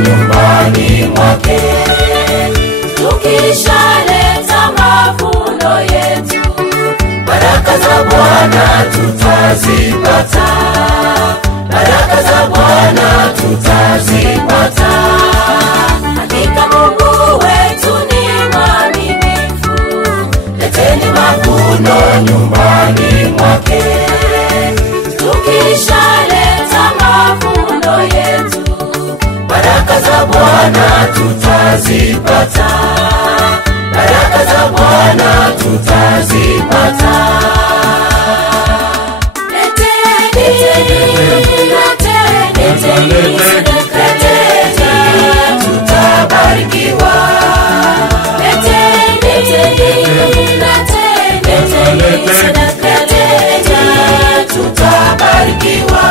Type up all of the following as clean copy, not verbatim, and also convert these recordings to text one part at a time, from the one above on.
nyumbani mwake. Tukishaleta mavuno yetu, baraka za Bwana tutazipata. Baraka za Bwana tutazipata. Hakika Mungu wetu ni mwaminifu. Leteni mavuno nyumbani mwake. Tukishaleta mavuno yetu, baraka za Bwana tutazipata. Baraka za Bwana tutazipata. Tutabarikiwa. Tutabarikiwa.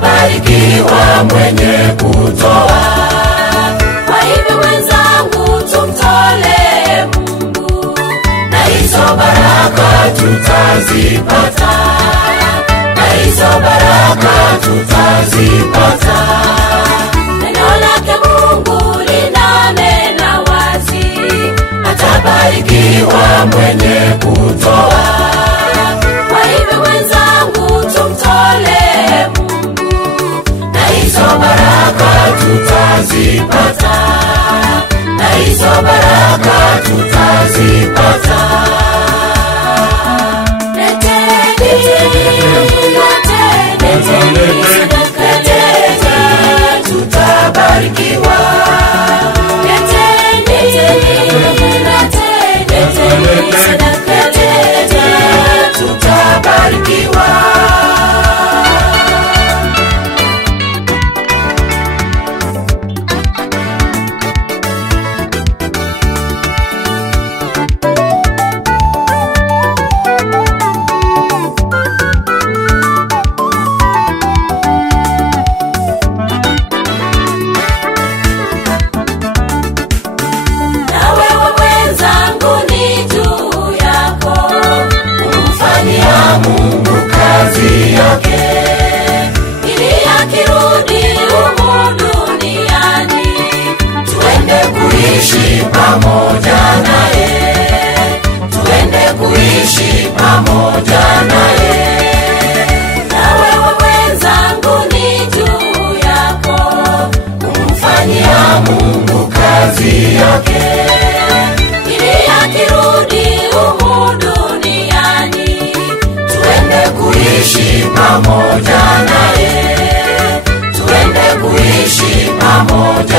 Barikiwa mwenye kutoa. Kwa hivyo wenzangu, tumtolee Mungu, na hizo baraka tutazipata. Na hizo baraka tutazipata. Neno lake Mungu linanena wazi, atabarikiwa mwenye kutoa. Kwa hivyo wenzangu, tumtolee Mungu, na hizo baraka tutazipata. Na hizo baraka tutazipata. Tutabarikiwa. Tutabarikiwa. Mungu kazi yake, ili akirudi humu duniani tuende kuishi pamoja naye. Tuende kuishi pamoja naye. Na wewe wenzangu, ni juu yako kumfanyia Mungu kazi yake, ili akirudi humu duniani tuende kuishi pamoja naye. Tuende kuishi pamoja